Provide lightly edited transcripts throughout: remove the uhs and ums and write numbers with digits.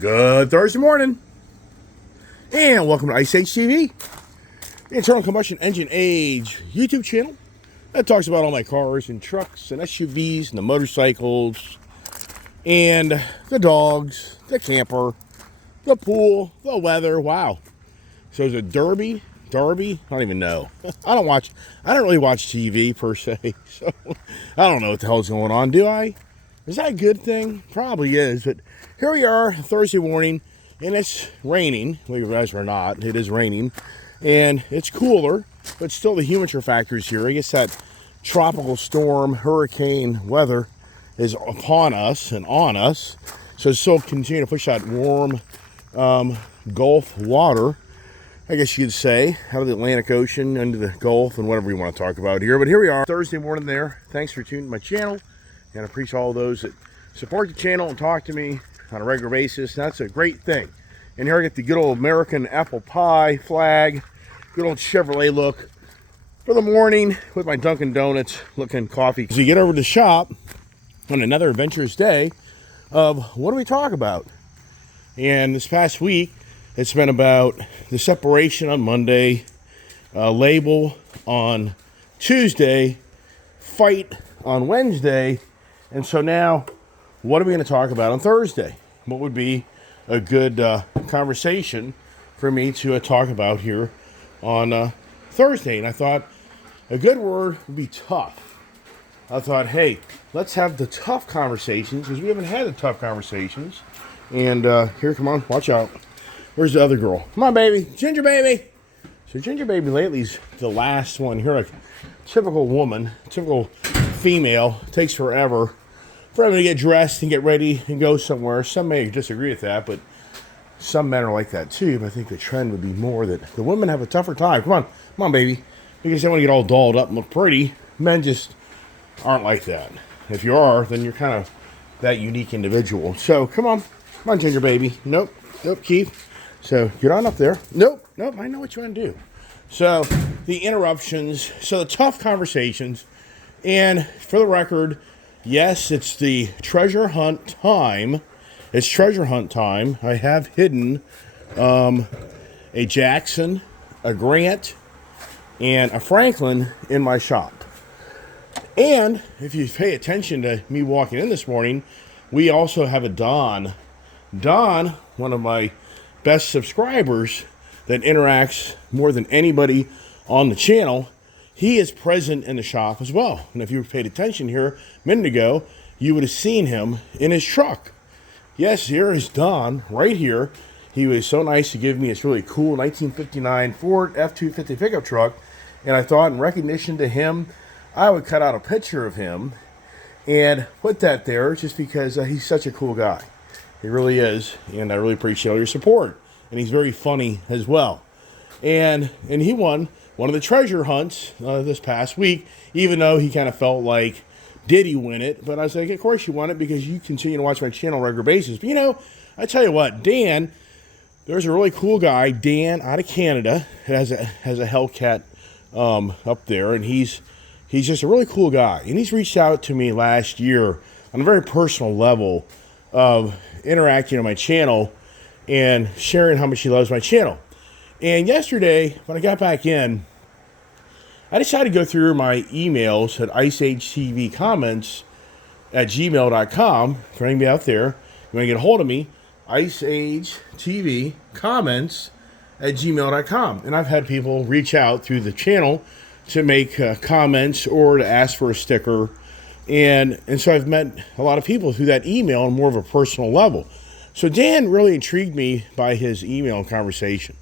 Good Thursday morning, and welcome to Ice Age TV, the internal combustion engine age YouTube channel that talks about all my cars and trucks and SUVs and the motorcycles and the dogs, the camper, the pool, the weather. Wow. So is it Derby? I don't even know. I don't really watch TV per se, so I don't know what the hell's going on, do I? Is that a good thing? Probably is, but here we are, Thursday morning, and it's raining. Believe it or not, it is raining, and it's cooler, but still the humidity factor is here. I guess that tropical storm, hurricane weather is upon us and on us, so it's still continuing to push that warm Gulf water, I guess you'd say, out of the Atlantic Ocean into the Gulf and whatever you want to talk about here. But here we are, Thursday morning there. Thanks for tuning to my channel. And I appreciate all those that support the channel and talk to me on a regular basis. That's a great thing. And here I get the good old American apple pie flag, good old Chevrolet look for the morning with my Dunkin' Donuts looking coffee. As you get over to the shop on another adventurous day of what do we talk about? And this past week, it's been about the separation on Monday, label on Tuesday, fight on Wednesday, and so now, what are we going to talk about on Thursday? What would be a good conversation for me to talk about here on Thursday? And I thought a good word would be tough. I thought, hey, let's have the tough conversations, because we haven't had the tough conversations. And here, come on, watch out. Where's the other girl? Come on, baby. Ginger baby. So Ginger baby lately's the last one. Here, a typical woman, typical female, takes forever for them to get dressed and get ready and go somewhere. Some may disagree with that, but some men are like that too. But I think the trend would be more that the women have a tougher time. Come on, baby. Because they want to get all dolled up and look pretty. Men just aren't like that. If you are, then you're kind of that unique individual. So come on, Ginger baby. Nope, Keith. So get on up there. Nope, I know what you want to do. So the interruptions, so the tough conversations, and for the record, yes, it's the treasure hunt time. It's treasure hunt time. I have hidden a Jackson, a Grant, and a Franklin in my shop. And if you pay attention to me walking in this morning, we also have a Don. Don, one of my best subscribers that interacts more than anybody on the channel, he is present in the shop as well. And if you paid attention here a minute ago, you would have seen him in his truck. Yes, here is Don right here. He was so nice to give me this really cool 1959 Ford F-250 pickup truck. And I thought in recognition to him, I would cut out a picture of him and put that there just because he's such a cool guy. He really is, and I really appreciate all your support. And he's very funny as well. And he won one of the treasure hunts this past week, even though he kind of felt like, did he win it? But I was like, of course you won it because you continue to watch my channel on a regular basis. But you know, I tell you what, Dan, there's a really cool guy, Dan, out of Canada, has a Hellcat up there, and he's just a really cool guy. And he's reached out to me last year on a very personal level of interacting on my channel and sharing how much he loves my channel. And yesterday, when I got back in, I decided to go through my emails at iceagetvcomments@gmail.com. For anybody out there, you want to get a hold of me, iceagetvcomments@gmail.com. And I've had people reach out through the channel to make comments or to ask for a sticker. And so I've met a lot of people through that email on more of a personal level. So Dan really intrigued me by his email conversation.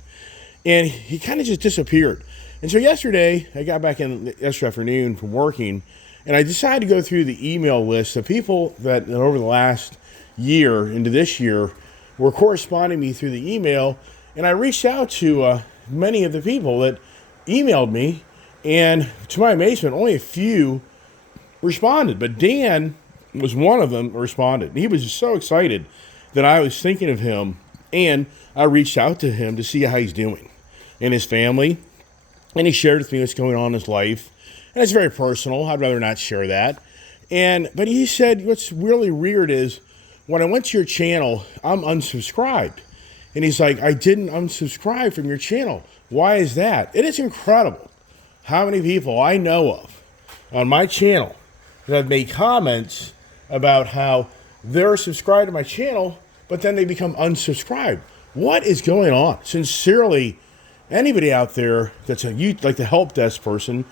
And he kind of just disappeared. And so yesterday, I got back in yesterday afternoon from working, and I decided to go through the email list of people that over the last year into this year were corresponding me through the email. And I reached out to many of the people that emailed me. And to my amazement, only a few responded, but Dan was one of them that responded. He was just so excited that I was thinking of him, and I reached out to him to see how he's doing and his family, and he shared with me what's going on in his life, and it's very personal. I'd rather not share that. But he said what's really weird is when I went to your channel, I'm unsubscribed. And he's like, I didn't unsubscribe from your channel. Why is that? It is incredible how many people I know of on my channel that have made comments about how they're subscribed to my channel, but then they become unsubscribed. What is going on? Sincerely, anybody out there that's like the help desk person,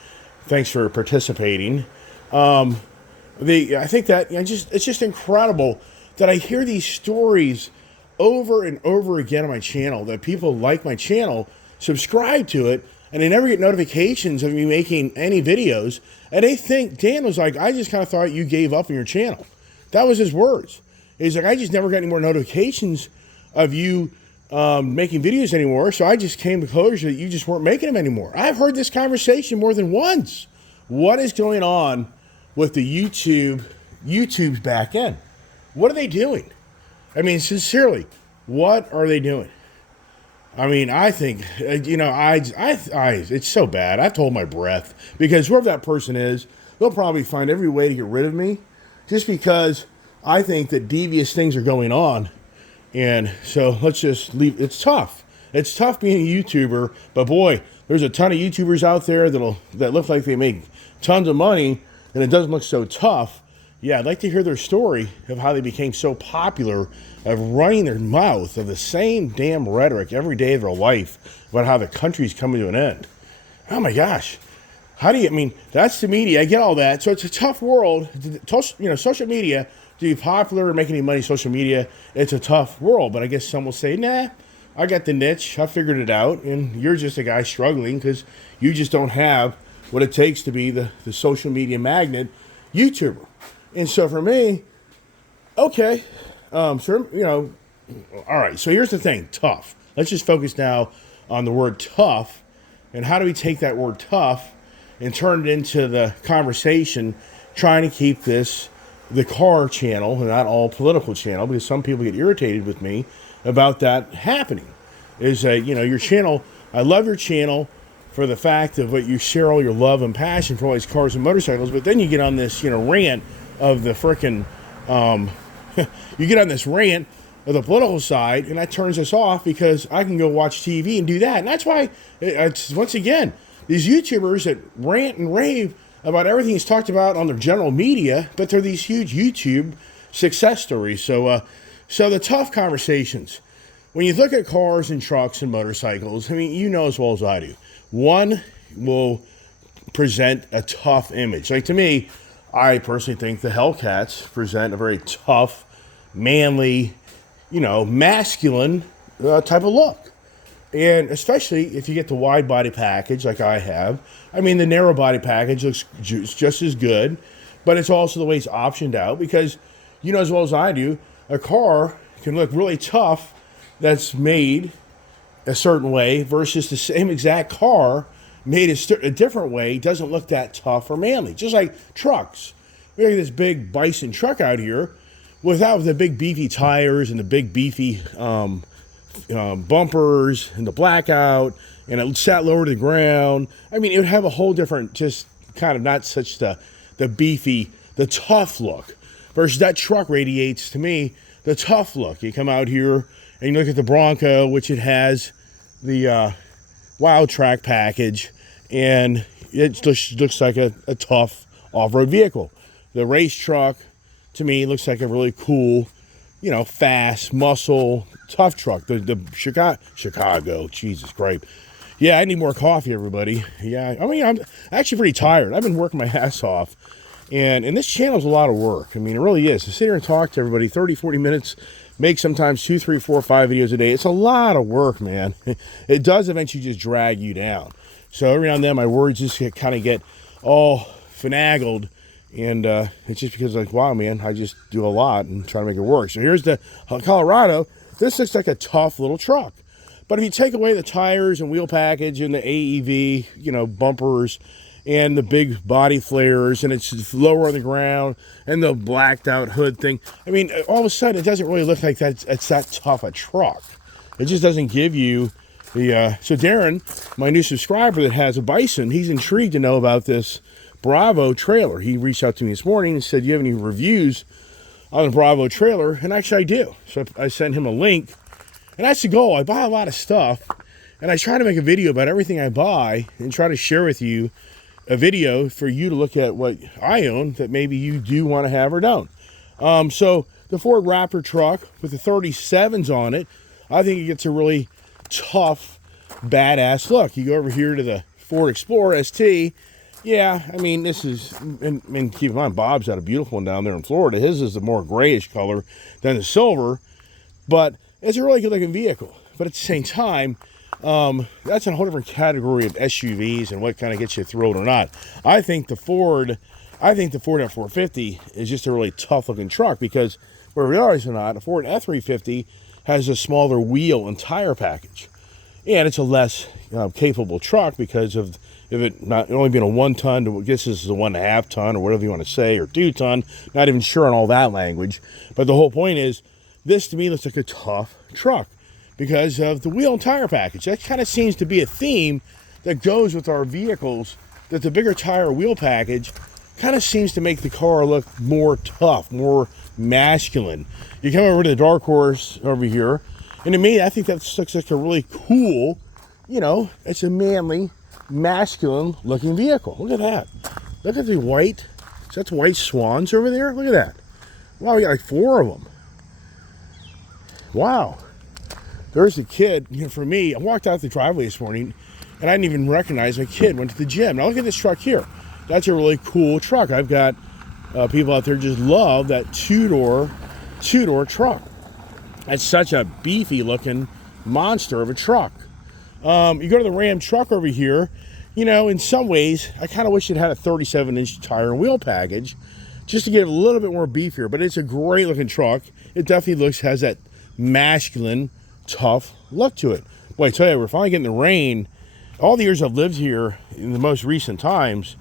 thanks for participating. I think that it's just incredible that I hear these stories over and over again on my channel, that people like my channel, subscribe to it, and they never get notifications of me making any videos. And they think, Dan was like, I just kind of thought you gave up on your channel. That was his words. He's like, I just never got any more notifications of you making videos anymore, so I just came to closure that you just weren't making them anymore. I've heard this conversation more than once. What is going on with the YouTube's back end? What are they doing? I mean, sincerely, what are they doing? I mean, I think, it's so bad. I've told my breath, because whoever that person is, they'll probably find every way to get rid of me just because I think that devious things are going on. And so let's just leave. It's tough. It's tough being a YouTuber, but boy, there's a ton of YouTubers out there that look like they make tons of money, and it doesn't look so tough. Yeah, I'd like to hear their story of how they became so popular, of running their mouth of the same damn rhetoric every day of their life about how the country's coming to an end. Oh my gosh. That's the media. I get all that. So it's a tough world. Social media, to be popular or make any money, social media, it's a tough world. But I guess some will say, nah, I got the niche. I figured it out. And you're just a guy struggling because you just don't have what it takes to be the social media magnet YouTuber. And so for me, okay, all right, so here's the thing, tough. Let's just focus now on the word tough, and how do we take that word tough and turn it into the conversation, trying to keep this the car channel and not all political channel, because some people get irritated with me about that happening. Is your channel, I love your channel for the fact of what you share all your love and passion for all these cars and motorcycles, but then you get on this, rant of the frickin', you get on this rant of the political side, and that turns us off because I can go watch TV and do that. And that's why, once again, these YouTubers that rant and rave about everything he's talked about on their general media, but they're these huge YouTube success stories. So the tough conversations. When you look at cars and trucks and motorcycles, I mean, you know as well as I do, one will present a tough image. Like, to me, I personally think the Hellcats present a very tough, manly, masculine type of look. And especially if you get the wide body package like I have. I mean, the narrow body package looks just as good, but it's also the way it's optioned out, because you know as well as I do, a car can look really tough that's made a certain way versus the same exact car made a different way doesn't look that tough or manly. Just like trucks. We have this big Bison truck out here without the big beefy tires and the big beefy bumpers and the blackout, and it sat lower to the ground. I mean, it would have a whole different, just kind of not such the beefy, the tough look. Versus that truck radiates, to me, the tough look. You come out here and you look at the Bronco, which it has the Wild Track package, and it just looks like a tough off-road vehicle. The race truck, to me, looks like a really cool, fast, muscle, tough truck. The Chicago, Jesus Christ. Yeah, I need more coffee, everybody. Yeah, I mean, I'm actually pretty tired. I've been working my ass off, and this channel's a lot of work. I mean, it really is. To sit here and talk to everybody 30, 40 minutes, make sometimes 2, 3, 4, 5 videos a day. It's a lot of work, man. It does eventually just drag you down. So every now and then my words just kind of get all finagled, and it's just because, like, wow, man, I just do a lot and try to make it work. So here's the Colorado. This looks like a tough little truck. But if you take away the tires and wheel package and the AEV, bumpers and the big body flares, and it's lower on the ground, and the blacked out hood thing, I mean, all of a sudden it doesn't really look like it's that tough a truck. It just doesn't give you the, so Darren, my new subscriber that has a Bison, he's intrigued to know about this Bravo trailer. He reached out to me this morning and said, "Do you have any reviews on the Bravo trailer, and actually I do. So I sent him a link, and that's the goal. I buy a lot of stuff, and I try to make a video about everything I buy and try to share with you a video for you to look at what I own that maybe you do want to have or don't. So the Ford Raptor truck with the 37s on it, I think it gets a really tough, badass look. You go over here to the Ford Explorer ST. Yeah, I mean, this is, and keep in mind, Bob's got a beautiful one down there in Florida. His is a more grayish color than the silver, but it's a really good looking vehicle. But at the same time, that's a whole different category of SUVs and what kind of gets you thrilled or not. I think the Ford F-450 is just a really tough looking truck because, where we are or not, a Ford F-350 has a smaller wheel and tire package. And it's a less capable truck because of it not only being a 1 ton, I guess this is a 1.5 ton or whatever you want to say, or 2 ton. Not even sure on all that language. But the whole point is, this to me looks like a tough truck because of the wheel and tire package. That kind of seems to be a theme that goes with our vehicles, that the bigger tire wheel package kind of seems to make the car look more tough, more masculine. You come over to the Dark Horse over here, and to me, I think that looks like a really cool, it's a manly, masculine looking vehicle. Look at that. Look at the white, is that the white swans over there? Look at that. Wow, we got like 4 of them. Wow. There's the kid. For me, I walked out the driveway this morning, and I didn't even recognize my kid went to the gym. Now look at this truck here. That's a really cool truck. I've got people out there just love that two-door truck. That's such a beefy looking monster of a truck. You go to the Ram truck over here, in some ways, I kind of wish it had a 37-inch tire and wheel package just to get a little bit more beefier, but it's a great looking truck. It definitely has that masculine, tough look to it. Boy, I tell you, we're finally getting the rain. All the years I've lived here in the most recent times,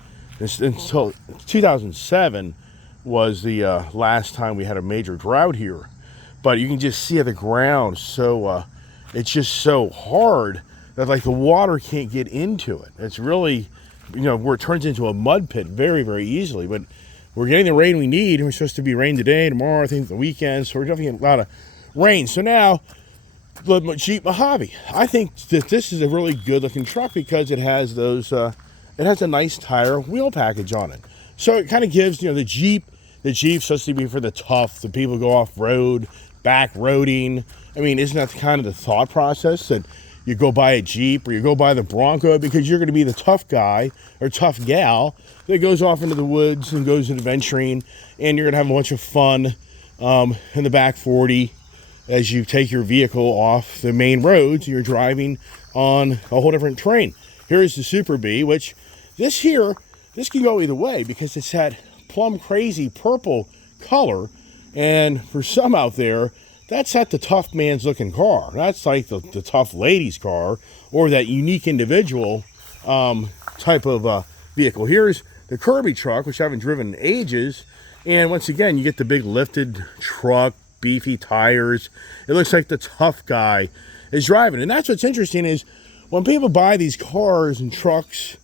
until 2007 was the last time we had a major drought here. But you can just see the ground, so it's just so hard that like the water can't get into it. It's really, where it turns into a mud pit very, very easily. But we're getting the rain we need, and we're supposed to be rain today, tomorrow, I think the weekend, so we're definitely getting a lot of rain. So now, the Jeep Mojave. I think that this is a really good looking truck because it has those, it has a nice tire wheel package on it. So it kind of gives, the Jeep's supposed to be for the tough, the people go off-road, back-roading. I mean, isn't that kind of the thought process that you go buy a Jeep or you go buy the Bronco because you're going to be the tough guy or tough gal that goes off into the woods and goes adventuring, and you're going to have a bunch of fun in the back 40 as you take your vehicle off the main roads. You're driving on a whole different terrain. Here's the Super Bee, which this can go either way because it's that plum crazy purple color, and for some out there, that's not the tough man's looking car. That's like the tough lady's car or that unique individual type of vehicle. Here's the Kirby truck, which I haven't driven in ages, and once again, you get the big lifted truck, beefy tires. It looks like the tough guy is driving. And that's what's interesting is when people buy these cars and trucks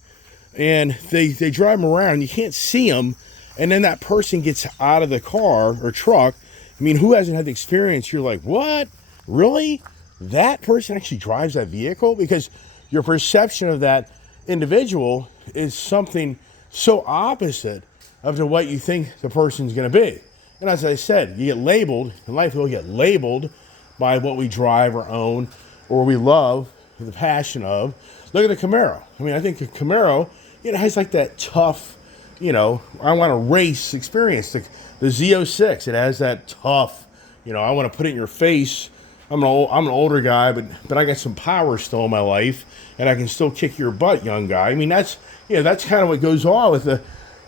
and they drive them around, you can't see them, and then that person gets out of the car or truck. I mean, who hasn't had the experience? You're like, what? Really? That person actually drives that vehicle? Because your perception of that individual is something so opposite of to what you think the person's going to be. And as I said, you get labeled, in life we'll get labeled by what we drive or own or we love, the passion of. Look at the Camaro. I mean, I think the Camaro, has like that tough, I want to race experience. The Z06, it has that tough, I want to put it in your face. I'm an older guy, but I got some power still in my life, and I can still kick your butt, young guy. I mean, that's kind of what goes on with the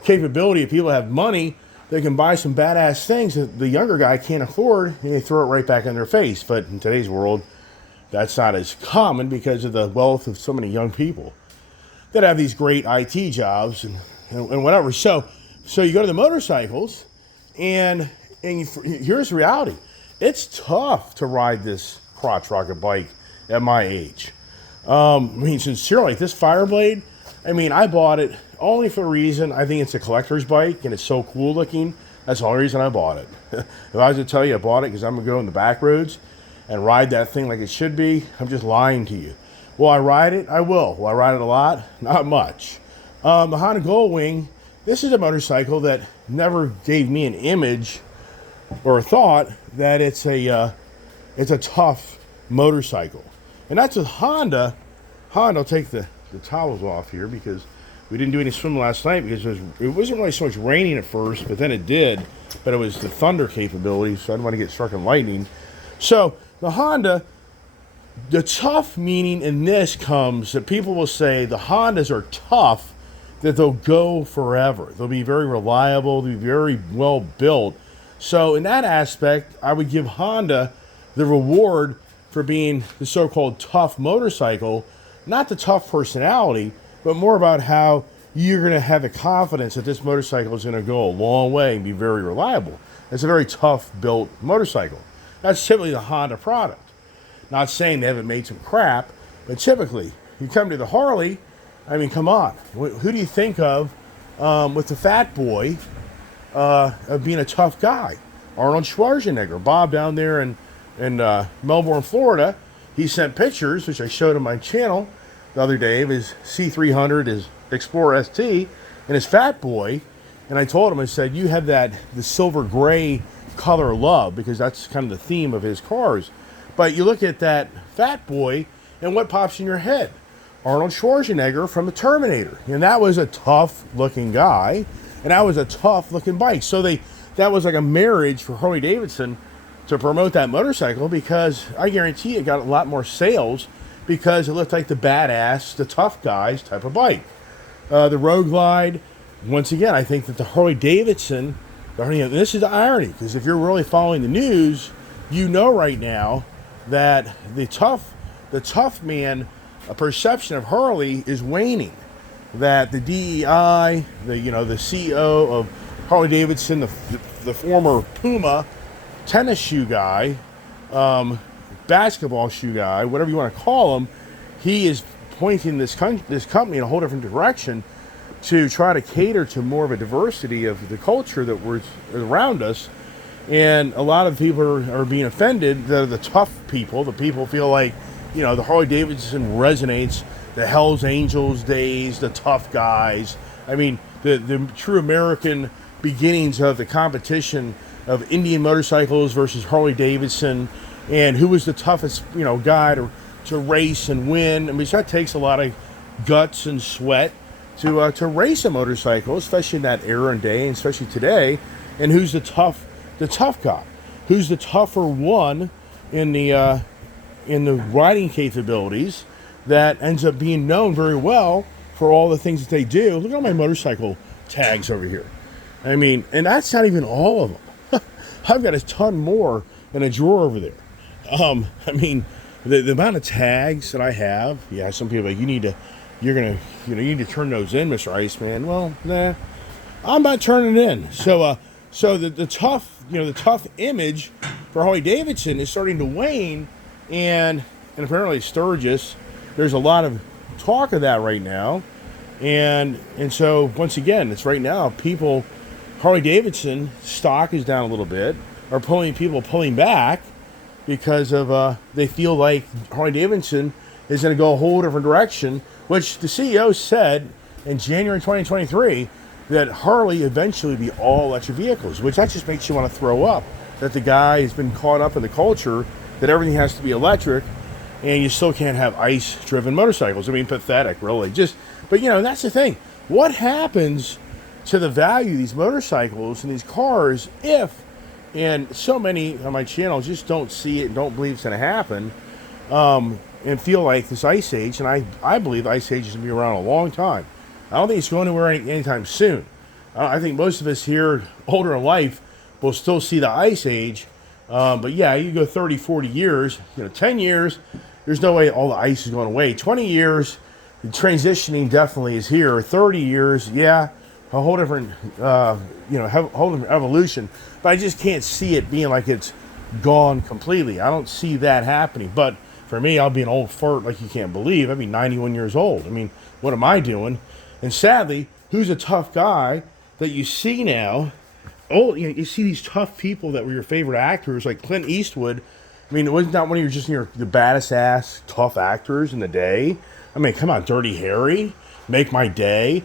capability of people that have money. They can buy some badass things that the younger guy can't afford, and they throw it right back in their face. But in today's world, that's not as common because of the wealth of so many young people that have these great IT jobs and whatever. So you go to the motorcycles, and here's the reality. It's tough to ride this crotch rocket bike at my age. Sincerely, this Fireblade, I bought it only for a reason. I think it's a collector's bike, and it's so cool looking That's the only reason I bought it. If I was to tell you I bought it because I'm going to go in the back roads and ride that thing like it should be, I'm just lying to you. Will I ride it? I will. Will I ride it a lot? Not much. The Honda Goldwing, this is a motorcycle that never gave me an image or a thought that it's a tough motorcycle. And that's a Honda. I'll take the towels off here because we didn't do any swimming last night because it wasn't really so much raining at first, but then it did. But it was the thunder capability, so I didn't want to get struck in lightning. So the Honda, the tough meaning in this comes that people will say the Hondas are tough, that they'll go forever. They'll be very reliable. They'll be very well built. So in that aspect, I would give Honda the reward for being the so-called tough motorcycle, not the tough personality, but more about how you're going to have the confidence that this motorcycle is going to go a long way and be very reliable. It's a very tough built motorcycle. That's typically the Honda product. Not saying they haven't made some crap, but typically you come to the Harley, I mean, come on. Who do you think of with the fat boy of being a tough guy? Arnold Schwarzenegger. Bob down there in Melbourne, Florida, he sent pictures, which I showed on my channel the other day, of his C300, his Explorer ST, and his Fat Boy. And I told him, I said, you have the silver gray color love, because that's kind of the theme of his cars. But you look at that Fat Boy, and what pops in your head? Arnold Schwarzenegger from the Terminator. And that was a tough looking guy, and that was a tough looking bike. So that was like a marriage for Harley Davidson to promote that motorcycle, because I guarantee it got a lot more sales because it looked like the badass, the tough guys type of bike. The Road Glide, once again, I think that the Harley Davidson, this is the irony, because if you're really following the news, you know right now that the tough man, a perception of Harley is waning. That the DEI, the CEO of Harley Davidson, the former Puma tennis shoe guy, basketball shoe guy, whatever you want to call him, he is pointing this company in a whole different direction to try to cater to more of a diversity of the culture that was around us. And a lot of people are being offended. The tough people, the people feel like, the Harley Davidson resonates, the Hells Angels days, the tough guys. I mean, the true American beginnings of the competition of Indian motorcycles versus Harley Davidson, and who was the toughest, guy to race and win. I mean, that takes a lot of guts and sweat to race a motorcycle, especially in that era and day, and especially today. And who's the tough guy? Who's the tougher one in the riding capabilities that ends up being known very well for all the things that they do? Look at all my motorcycle tags over here. I mean, and that's not even all of them. I've got a ton more in a drawer over there. I mean, the amount of tags that I have. Yeah, some people are like, you need to turn those in, Mr. Iceman. Well, nah, I'm not turning it in. So the tough image for Harley Davidson is starting to wane, and apparently Sturgis, there's a lot of talk of that right now, and so once again, it's right now Harley Davidson stock is down a little bit, are pulling back because of they feel like Harley Davidson is going to go a whole different direction, which the CEO said in January 2023 that Harley eventually be all electric vehicles, which that just makes you want to throw up, that the guy has been caught up in the culture that everything has to be electric and you still can't have ICE-driven motorcycles. I mean, pathetic, really. But that's the thing. What happens to the value of these motorcycles and these cars if, and so many on my channel just don't see it and don't believe it's going to happen, and feel like this ice age, and I believe ice age is going to be around a long time. I don't think it's going anywhere anytime soon. I think most of us here, older in life, will still see the ice age. But yeah, you go 30, 40 years, 10 years, there's no way all the ice is going away. 20 years, the transitioning definitely is here. 30 years, yeah, a whole different, whole different evolution. But I just can't see it being like it's gone completely. I don't see that happening. But for me, I'll be an old fart like you can't believe. I'll be 91 years old. I mean, what am I doing? And sadly, who's a tough guy that you see now you see these tough people that were your favorite actors, like Clint Eastwood. I mean, wasn't that one of the baddest ass tough actors in the day? I mean, come on, Dirty Harry, Make My Day.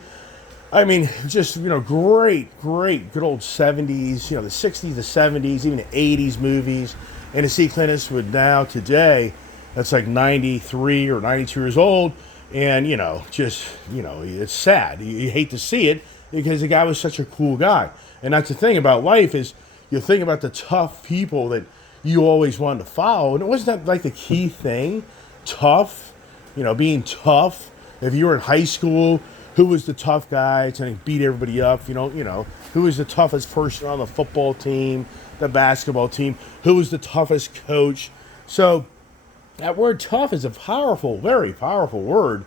I mean, just, great, good old 70s, the 60s, the 70s, even the 80s movies. And to see Clint Eastwood now, today, that's like 93 or 92 years old. And, it's sad. You hate to see it because the guy was such a cool guy. And that's the thing about life is you think about the tough people that you always wanted to follow. And it wasn't that like the key thing? Tough, being tough. If you were in high school, who was the tough guy to beat everybody up? Who was the toughest person on the football team, the basketball team? Who was the toughest coach? So that word tough is a powerful, very powerful word.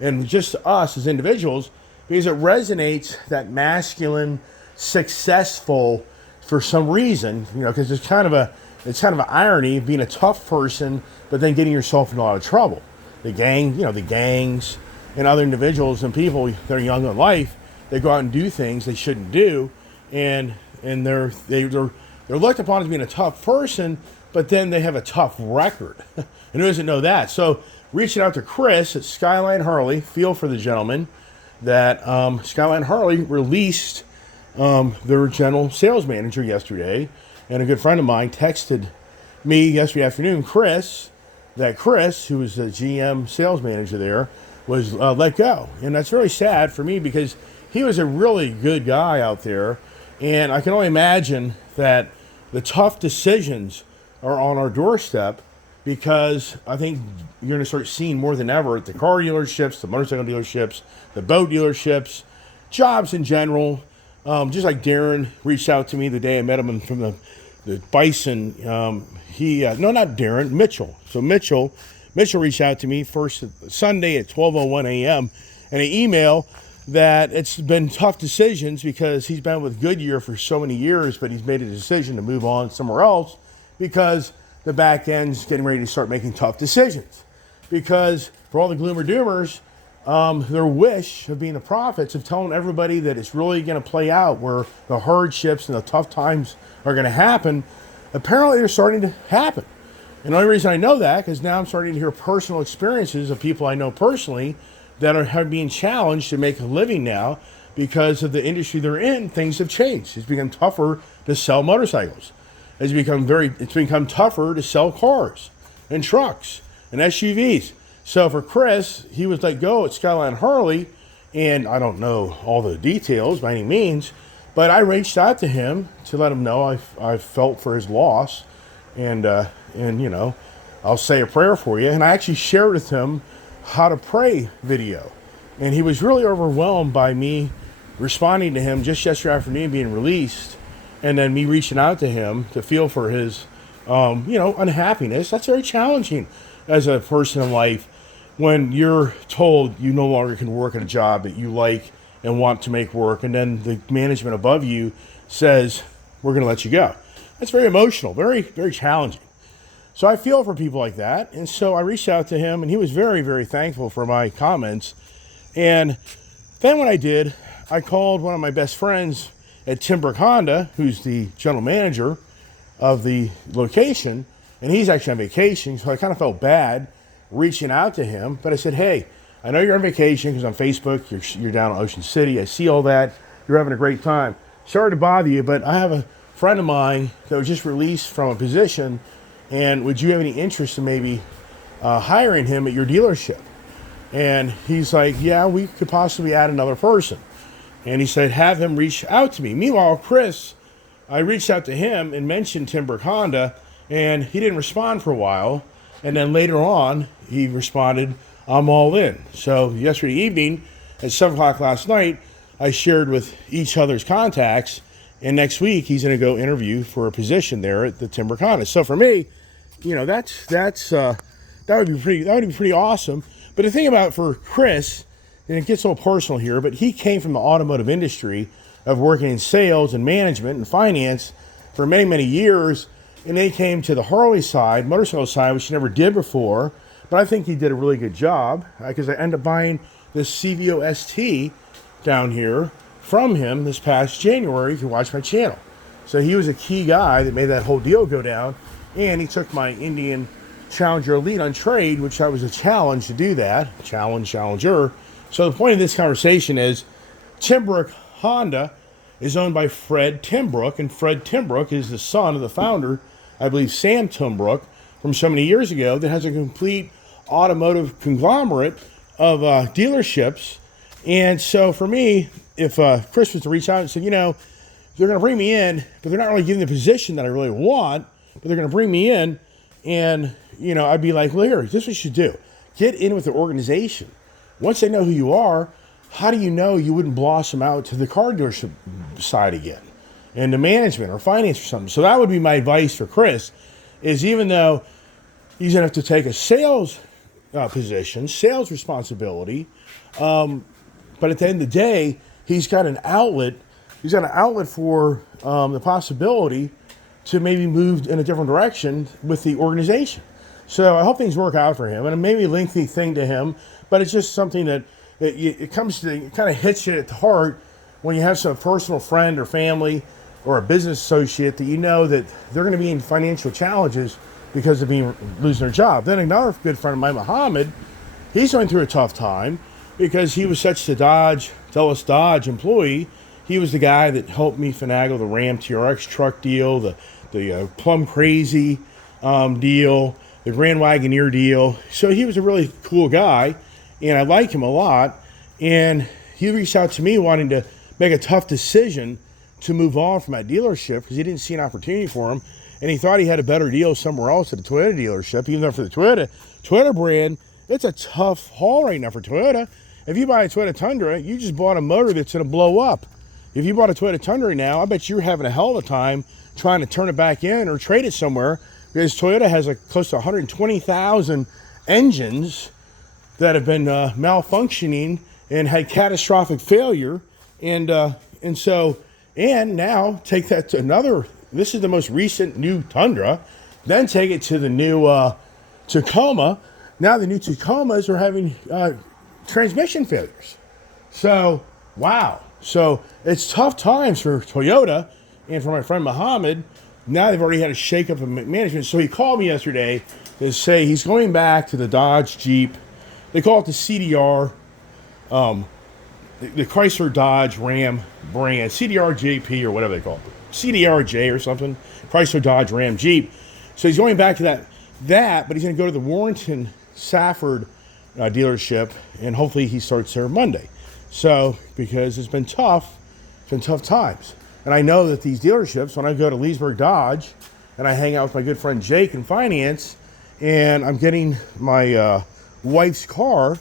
And just to us as individuals, because it resonates that masculine, successful for some reason, because it's kind of an irony of being a tough person, but then getting yourself in a lot of trouble. The gangs and other individuals and people that are young in life, they go out and do things they shouldn't do, and they're looked upon as being a tough person, but then they have a tough record. And who doesn't know that? So reaching out to Chris at Skyline Harley, feel for the gentleman, that Skyline Harley released their general sales manager yesterday, and a good friend of mine texted me yesterday afternoon, Chris, who was the GM sales manager there, was let go. And that's really sad for me because he was a really good guy out there. And I can only imagine that the tough decisions are on our doorstep, because I think you're going to start seeing more than ever at the car dealerships, the motorcycle dealerships, the boat dealerships, jobs in general. Just like Darren reached out to me the day I met him from the Bison. Not Darren, Mitchell. So Mitchell reached out to me first Sunday at 12:01 a.m. and an email that it's been tough decisions because he's been with Goodyear for so many years, but he's made a decision to move on somewhere else because the back end's getting ready to start making tough decisions. Because for all the gloomer doomers, their wish of being the prophets, of telling everybody that it's really going to play out where the hardships and the tough times are going to happen, apparently they're starting to happen. And the only reason I know that, because now I'm starting to hear personal experiences of people I know personally that are being challenged to make a living now because of the industry they're in. Things have changed. It's become tougher to sell motorcycles. It's become tougher to sell cars and trucks and SUVs. So for Chris, he was let go at Skyline Harley, and I don't know all the details by any means, but I reached out to him to let him know I felt for his loss, and I'll say a prayer for you. And I actually shared with him how to pray video, and he was really overwhelmed by me responding to him just yesterday afternoon being released, and then me reaching out to him to feel for his unhappiness. That's very challenging as a person in life when you're told you no longer can work at a job that you like and want to make work, and then the management above you says, we're going to let you go. That's very emotional, very, very challenging. So I feel for people like that. And so I reached out to him, and he was very, very thankful for my comments. And then what I did, I called one of my best friends at Timbrook Honda, who's the general manager of the location, and he's actually on vacation, so I kind of felt bad reaching out to him. But I said, hey, I know you're on vacation because on Facebook, you're down in Ocean City. I see all that. You're having a great time. Sorry to bother you, but I have a friend of mine that was just released from a position, and would you have any interest in maybe hiring him at your dealership? And he's like, yeah, we could possibly add another person. And he said, have him reach out to me. Meanwhile, Chris, I reached out to him and mentioned Timbrook Honda, and he didn't respond for a while. And then later on, he responded, I'm all in. So yesterday evening at 7 o'clock last night, I shared with each other's contacts, and next week he's going to go interview for a position there at the Timbrook Honda. So for me, that would be pretty awesome. But the thing about for Chris, and it gets a little personal here, but he came from the automotive industry of working in sales and management and finance for many, many years. And then he came to the Harley side, motorcycle side, which he never did before. But I think he did a really good job because I ended up buying this CVO ST down here from him this past January, if you watch my channel. So he was a key guy that made that whole deal go down. And he took my Indian Challenger Elite on trade, which I was a challenge to do that. Challenger. So the point of this conversation is Timbrook Honda is owned by Fred Timbrook, and Fred Timbrook is the son of the founder, I believe Sam Timbrook, from so many years ago, that has a complete automotive conglomerate of dealerships. And so for me, if Chris was to reach out and say, they're going to bring me in, but they're not really giving the position that I really want, but they're going to bring me in, and, I'd be like, well, here, this is what you should do. Get in with the organization. Once they know who you are, how do you know you wouldn't blossom out to the car dealership side again, and the management or finance or something? So that would be my advice for Chris, is even though he's going to have to take a sales position, sales responsibility, but at the end of the day, he's got an outlet. He's got an outlet for the possibility to maybe move in a different direction with the organization. So I hope things work out for him. And it may be a lengthy thing to him, but it's just something that it kind of hits you at the heart when you have some personal friend or family or a business associate that you know that they're going to be in financial challenges because of losing their job. Then another good friend of mine, Muhammad, he's going through a tough time because he was such a Dulles Dodge employee. He was the guy that helped me finagle the Ram TRX truck deal, the Plum Crazy deal, the Grand Wagoneer deal. So he was a really cool guy, and I like him a lot. And he reached out to me wanting to make a tough decision to move on from that dealership because he didn't see an opportunity for him. And he thought he had a better deal somewhere else at a Toyota dealership, even though for the Toyota brand, it's a tough haul right now for Toyota. If you buy a Toyota Tundra, you just bought a motor that's going to blow up. If you bought a Toyota Tundra now, I bet you're having a hell of a time trying to turn it back in or trade it somewhere, because Toyota has close to 120,000 engines that have been malfunctioning and had catastrophic failure. And now take that to another. This is the most recent new Tundra. Then take it to the new Tacoma. Now the new Tacomas are having transmission failures. So, wow. So it's tough times for Toyota and for my friend Muhammad. Now they've already had a shakeup of management. So he called me yesterday to say he's going back to the Dodge Jeep. They call it the CDR, the Chrysler Dodge Ram brand, CDR JP or whatever they call it, CDRJ or something, Chrysler Dodge Ram Jeep. So he's going back to that, but he's going to go to the Warrington Safford dealership, and hopefully he starts there Monday. So, because it's been tough times. And I know that these dealerships, when I go to Leesburg Dodge and I hang out with my good friend Jake in finance, and I'm getting my wife's car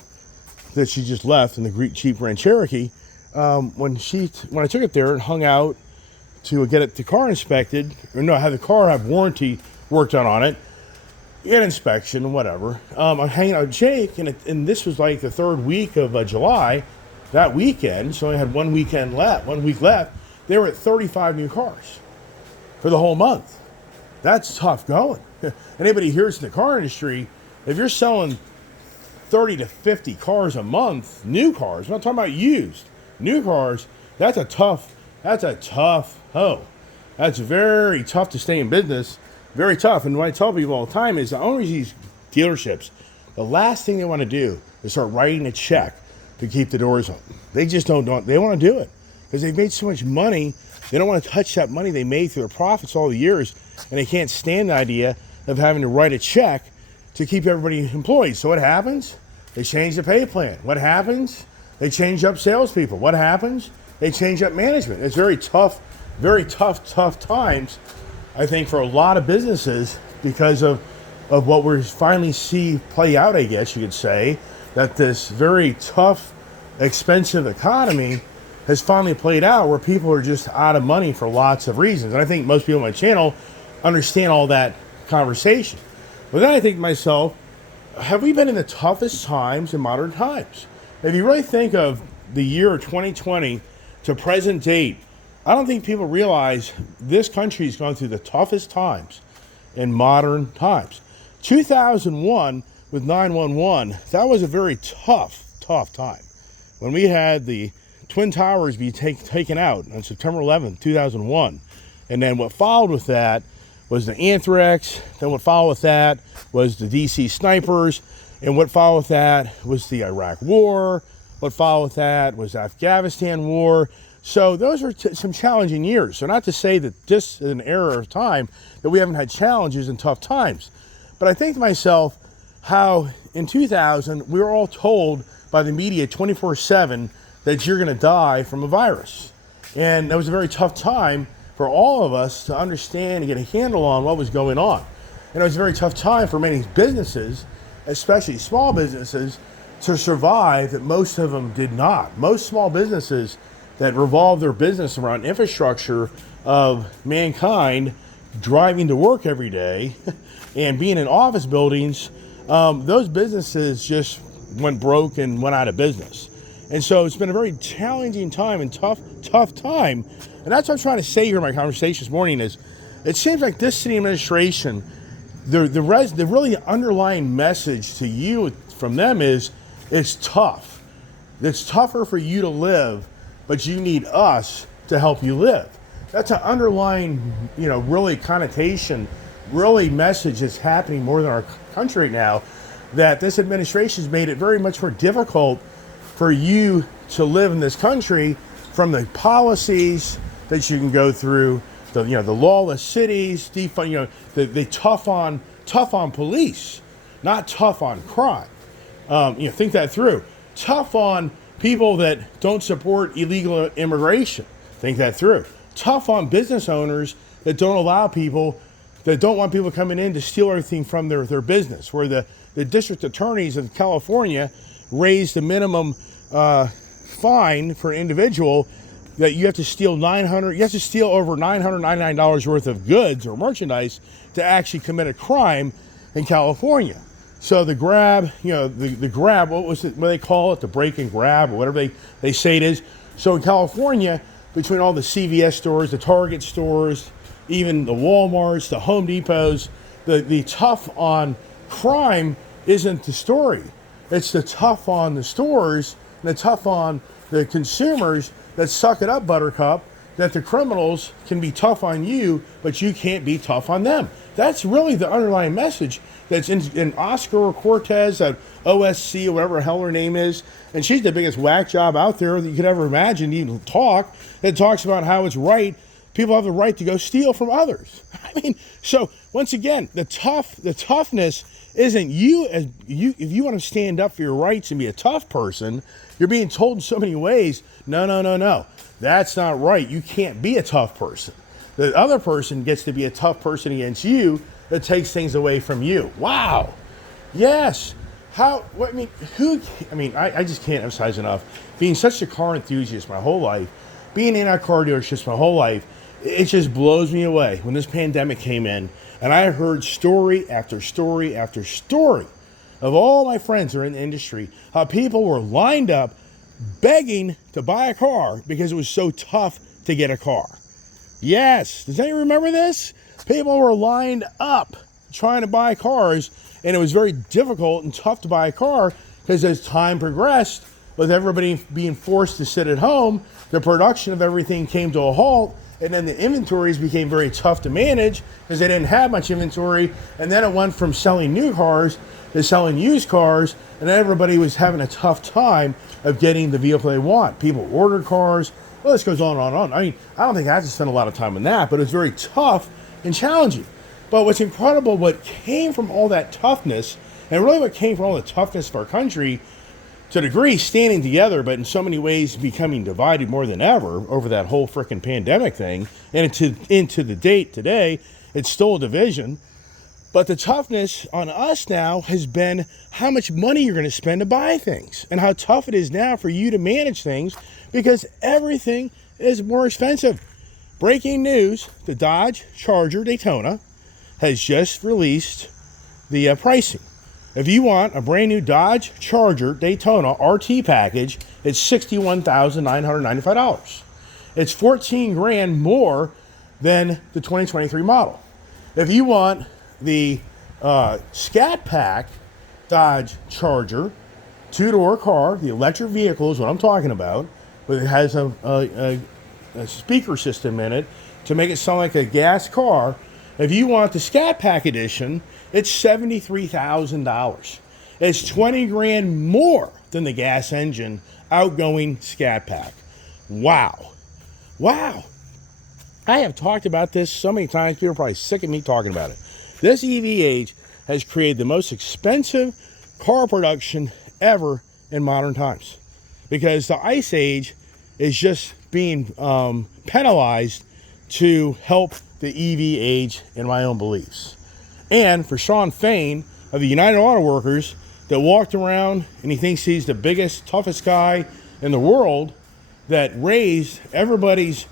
that she just left in the Jeep Grand Cherokee, when I took it there and hung out to get the car inspected, or no, have the car have warranty work done on it, get inspection and whatever. I'm hanging out with Jake, and this was like the third week of July. That weekend, so I had 1 week left. They were at 35 new cars for the whole month. That's tough going. Anybody here in the car industry, if you're selling 30 to 50 cars a month, new cars, I'm not talking about used, new cars, that's a tough hoe. That's very tough to stay in business, very tough. And what I tell people all the time is the owners of these dealerships, the last thing they want to do is start writing a check to keep the doors open. They just they want to do it because they've made so much money. They don't want to touch that money they made through their profits all the years, and they can't stand the idea of having to write a check to keep everybody employed. So what happens? They change the pay plan. What happens? They change up salespeople. What happens? They change up management. It's very tough times, I think, for a lot of businesses because of what we're finally see play out, I guess you could say, that this very tough, expensive economy has finally played out where people are just out of money for lots of reasons. And I think most people on my channel understand all that conversation. But then I think to myself, have we been in the toughest times in modern times? If you really think of the year 2020 to present date, I don't think people realize this country has gone through the toughest times in modern times. 2001 with 911, that was a very tough time. When we had the Twin Towers be taken out on September 11th, 2001, And then what followed with that was the anthrax. Then what followed with that was the DC snipers. And what followed with that was the Iraq War. What followed with that was the Afghanistan War. So those are some challenging years. So not to say that this is an era of time that we haven't had challenges and tough times. But I think to myself how in 2000 we were all told by the media 24/7 that you're going to die from a virus. And that was a very tough time for all of us to understand and get a handle on what was going on. And it was a very tough time for many businesses, especially small businesses, to survive, that most of them did not. Most small businesses that revolve their business around infrastructure of mankind driving to work every day and being in office buildings, those businesses just went broke and went out of business. And so it's been a very challenging time and tough time. And that's what I'm trying to say here in my conversation this morning is it seems like this city administration, the really underlying message to you from them is it's tough. It's tougher for you to live, but you need us to help you live. That's an underlying, really connotation, really message that's happening more than our country right now, that this administration has made it very much more difficult for you to live in this country, from the policies that you can go through, the lawless cities, defund, the tough on police, not tough on crime. Think that through. Tough on people that don't support illegal immigration. Think that through. Tough on business owners that don't allow people, that don't want people coming in to steal everything from their business. Where the district attorneys of California raised the minimum fine for an individual that you have to steal over $999 worth of goods or merchandise to actually commit a crime in California. So the grab, the grab, what they call it? The break and grab, or whatever they say it is. So in California, between all the CVS stores, the Target stores, even the Walmarts, the Home Depots, the tough on crime isn't the story. It's the tough on the stores and the tough on the consumers that suck it up, Buttercup, that the criminals can be tough on you, but you can't be tough on them. That's really the underlying message that's in Oscar Cortez at OSC, or whatever the hell her name is. And she's the biggest whack job out there that you could ever imagine, even talk, that talks about how it's right. People have the right to go steal from others. I mean, so once again, the toughness isn't if you want to stand up for your rights and be a tough person, you're being told in so many ways, no. That's not right. You can't be a tough person. The other person gets to be a tough person against you that takes things away from you. Wow. Yes. I just can't emphasize enough. Being such a car enthusiast my whole life, being in our car dealerships my whole life, it just blows me away when this pandemic came in and I heard story after story after story of all my friends who are in the industry, how people were lined up begging to buy a car because it was so tough to get a car. Yes. Does anyone remember this? People were lined up trying to buy cars, and it was very difficult and tough to buy a car because as time progressed, with everybody being forced to sit at home, the production of everything came to a halt, and then the inventories became very tough to manage because they didn't have much inventory, and then it went from selling new cars to selling used cars, and everybody was having a tough time of getting the vehicle they want. People ordered cars. Well, this goes on and on and on. I mean, I don't think I have to spend a lot of time on that, but it's very tough and challenging. But what's incredible, what came from all that toughness, and really what came from all the toughness of our country, to a degree standing together, but in so many ways becoming divided more than ever over that whole frickin' pandemic thing, and into the date today, it's still a division. But the toughness on us now has been how much money you're going to spend to buy things, and how tough it is now for you to manage things because everything is more expensive. Breaking news, the Dodge Charger Daytona has just released the pricing. If you want a brand new Dodge Charger Daytona RT package, it's $61,995. It's $14,000 more than the 2023 model. If you want the Scat Pack Dodge Charger, two-door car, the electric vehicle is what I'm talking about, but it has a speaker system in it, to make it sound like a gas car. If you want the Scat Pack edition, it's $73,000. It's 20 grand more than the gas engine outgoing Scat Pack. Wow. Wow. I have talked about this so many times, people are probably sick of me talking about it. This EV age has created the most expensive car production ever in modern times, because the Ice Age is just being penalized to help the EV age, in my own beliefs. And for Shawn Fain of the United Auto Workers that walked around and he thinks he's the biggest, toughest guy in the world, that raised everybody's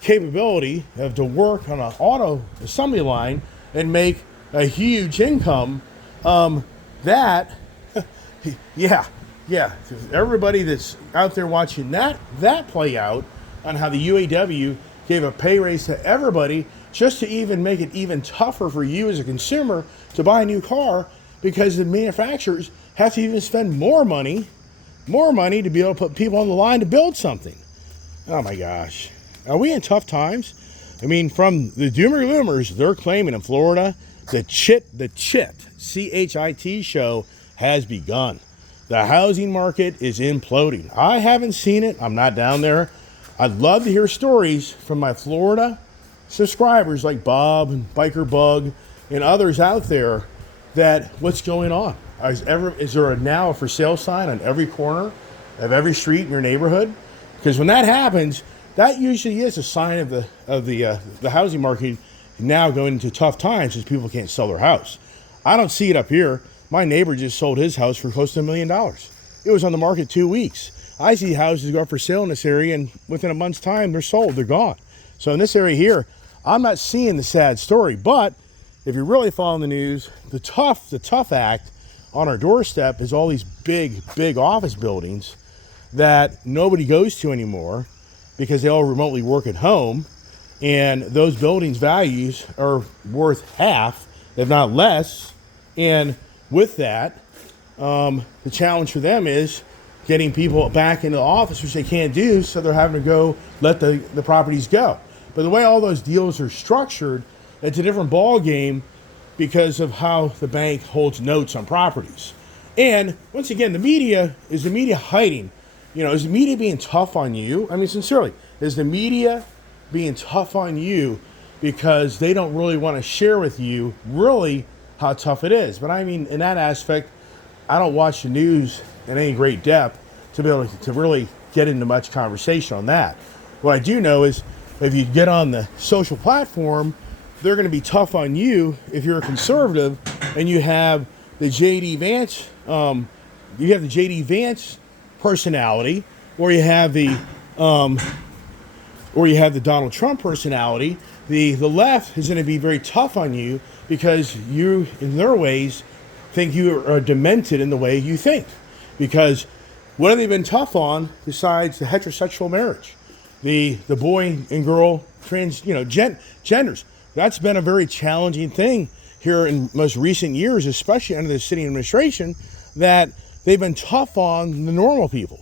capability of to work on an auto assembly line and make a huge income, that yeah, everybody that's out there watching that play out on how the UAW gave a pay raise to everybody just to even make it even tougher for you as a consumer to buy a new car, because the manufacturers have to even spend more money to be able to put people on the line to build something. Oh my gosh. Are we in tough times? I mean, from the Doomer Loomers, they're claiming in Florida, the CHIT, C-H-I-T show has begun. The housing market is imploding. I haven't seen it. I'm not down there. I'd love to hear stories from my Florida subscribers like Bob and Biker Bug and others out there that what's going on. Is there now a for sale sign on every corner of every street in your neighborhood? Because when that happens, that usually is a sign of the housing market now going into tough times, as people can't sell their house. I don't see it up here. My neighbor just sold his house for close to $1 million. It was on the market 2 weeks. I see houses go up for sale in this area, and within a month's time, they're sold. They're gone. So in this area here, I'm not seeing the sad story. But if you're really following the news, the tough act on our doorstep is all these big office buildings that nobody goes to anymore because they all remotely work at home. And those buildings' values are worth half, if not less. And with that, the challenge for them is getting people back into the office, which they can't do, so they're having to go let the properties go. But the way all those deals are structured, it's a different ball game because of how the bank holds notes on properties. And once again, is the media hiding? Is the media being tough on you? I mean, sincerely, is the media being tough on you because they don't really want to share with you really how tough it is? But I mean, in that aspect, I don't watch the news in any great depth to be able to really get into much conversation on that. What I do know is if you get on the social platform, they're going to be tough on you if you're a conservative and you have the J.D. Vance, personality, or you have the Donald Trump personality. The left is going to be very tough on you because you, in their ways, think you are demented in the way you think. Because what have they been tough on besides the heterosexual marriage? The boy and girl genders. That's been a very challenging thing here in most recent years, especially under the sitting administration, that they've been tough on the normal people.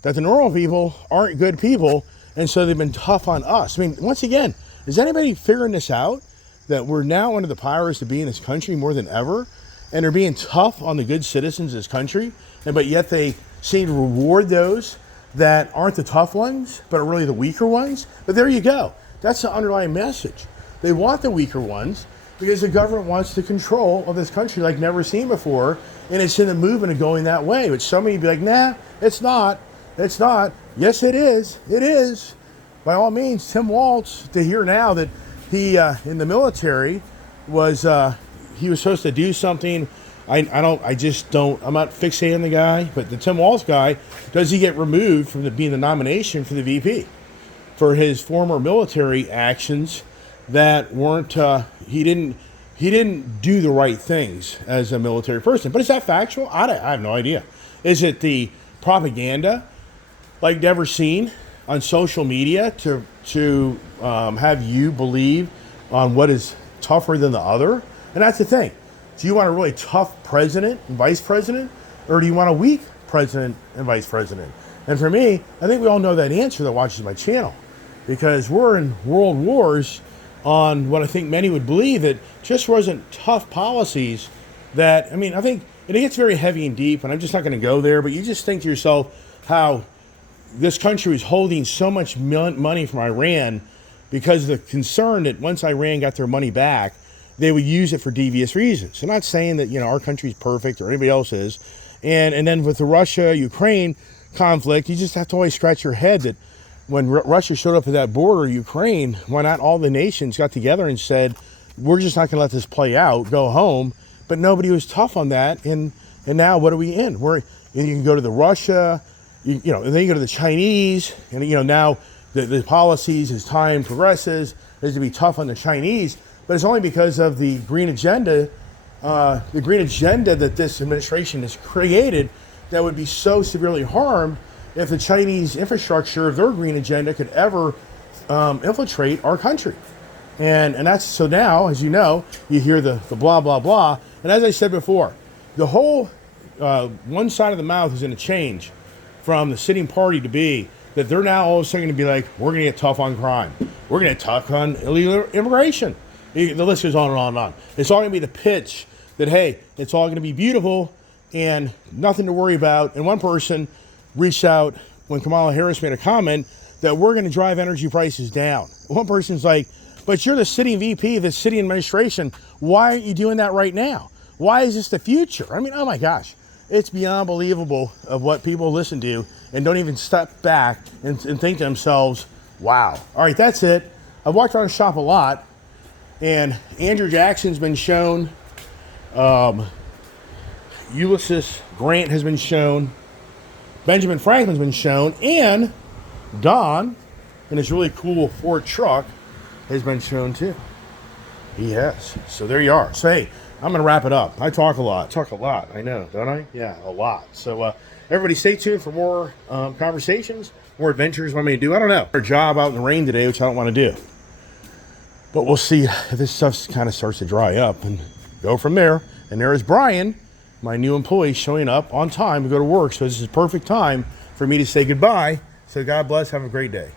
That the normal people aren't good people, and so they've been tough on us. I mean, once again, is anybody figuring this out? That we're now under the powers to be in this country more than ever, and they're being tough on the good citizens of this country, but yet they seem to reward those that aren't the tough ones, but are really the weaker ones. But there you go. That's the underlying message. They want the weaker ones because the government wants the control of this country like never seen before, and it's in the movement of going that way. But somebody would be like, nah, it's not. It's not. Yes, it is. It is. By all means, Tim Walz, to hear now that he, in the military, was he was supposed to do something. I'm not fixating on the guy, but the Tim Walz guy, does he get removed from being the nomination for the VP for his former military actions that weren't, he didn't do the right things as a military person. But is that factual? I have no idea. Is it the propaganda like never seen on social media to have you believe on what is tougher than the other? And that's the thing. Do you want a really tough president and vice president, or do you want a weak president and vice president? And for me, I think we all know that answer that watches my channel. because we're in world wars on what I think many would believe that just wasn't tough policies that, I mean, I think it gets very heavy and deep, and I'm just not going to go there, but you just think to yourself how this country was holding so much money from Iran because of the concern that once Iran got their money back, they would use it for devious reasons. I'm not saying that, our country's perfect or anybody else is. And then with the Russia-Ukraine conflict, you just have to always scratch your head that when Russia showed up at that border, Ukraine, why not all the nations got together and said, we're just not going to let this play out, go home. But nobody was tough on that. And now what are we in? You can go to the Russia, and then you go to the Chinese, and now the policies as time progresses is to be tough on the Chinese, but it's only because of the green agenda that this administration has created that would be so severely harmed if the Chinese infrastructure of their green agenda could ever infiltrate our country. And that's, so now, as you know, you hear the blah, blah, blah. And as I said before, the whole one side of the mouth is going to change from the sitting party to be that they're now all of a sudden going to be like, we're going to get tough on crime. We're going to get tough on illegal immigration. The list goes on and on and on. It's all going to be the pitch that, hey, it's all going to be beautiful and nothing to worry about. And one person reached out when Kamala Harris made a comment that we're going to drive energy prices down. One person's like, but you're the sitting VP of the city administration. Why aren't you doing that right now? Why is this the future? I mean, oh my gosh. It's beyond believable of what people listen to and don't even step back and think to themselves, wow. All right, that's it. I've walked around the shop a lot, and Andrew Jackson's been shown. Ulysses Grant has been shown. Benjamin Franklin's been shown. And Don, in his really cool Ford truck, has been shown too. He has. So there you are. So hey, I'm going to wrap it up. I talk a lot. I know, don't I? Yeah, a lot. So everybody stay tuned for more conversations, more adventures. What I'm going to do, I don't know. Our job out in the rain today, which I don't want to do. But we'll see if this stuff kind of starts to dry up and go from there. And there is Brian, my new employee, showing up on time to go to work. So this is perfect time for me to say goodbye. So God bless. Have a great day.